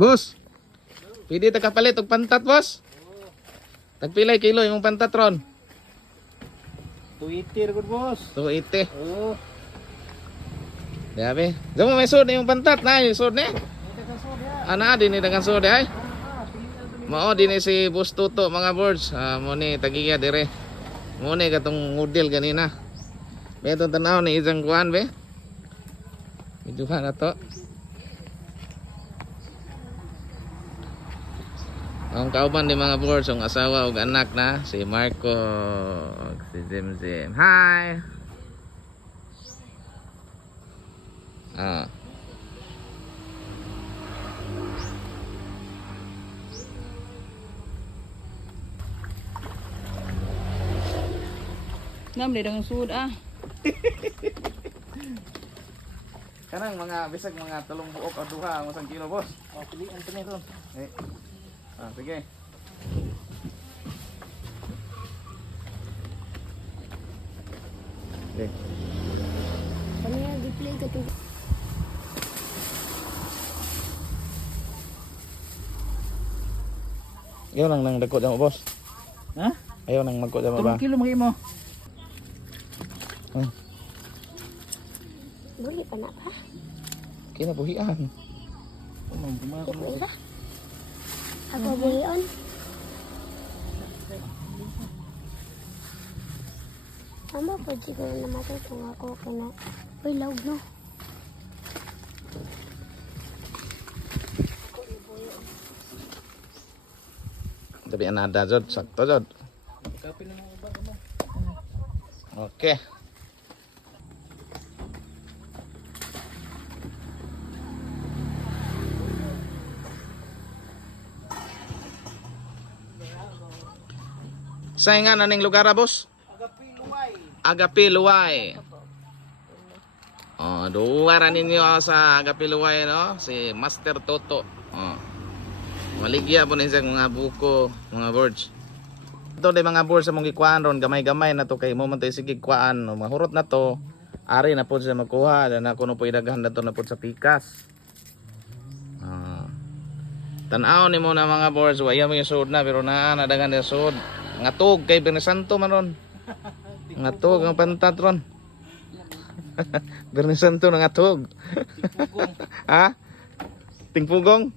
Boss. Pwede ta kapalit og pantat, boss. Tagpilay kilo imong pantat ron? 280 good boss. 280. Oo. Dabi. Damo may sud imong pantat na, sud ni. Ana din ni dagan sud ay. Mao din ni si Boss Tuto mga boards. Mo ni tagiya dire. Mo ni katong model ganina. Beto tanaw ni isang kuan be. Video na to. Ang kauban di mga boards, ang asawa ug anak na si Marco ug si Zimzim. Hi. Ngam di dengan sud ah. Kanang mga bisag mga 3 buok o duha ang 1 kilo, boss. Oh, pilihan pa ni ron. Sige. Okay. Kami nga gi-play ka to. Ayaw nang dagko dyan mo, boss. Ha? Ayaw nang magko dyan mo ba? 3 kilo magi mo. Buli pa na pa. Kinabuhian. Buli ra. Ako bulion. Tama po siguro na matutong ako kana. Uy, laog no. Tapi anada jod, sakto jod. Kapin na mo ba mo? Okay. Sa nga na ning lugar, boss? Agapiluway. Agapiluway. Oh, duwaran ninyo sa Agapiluway, no? Si Master Toto. Oh. Maligya po niya mga buko, mga birds. Ito din mga birds sa mong gikuan ron, gamay-gamay na to kay mo man tayo sige kuan, no? Mga hurot na to. Ari na po siya magkuha, na kuno po idaghan na to na po sa pikas. Tanaw ni mo na mga birds, waya mo yung sud na pero nadagan na sud. Ngatog kay Bernesanto man ron. Ngatog ang pantat ron. Bernesanto na ngatog. Pugong. Ha? Tingpugong?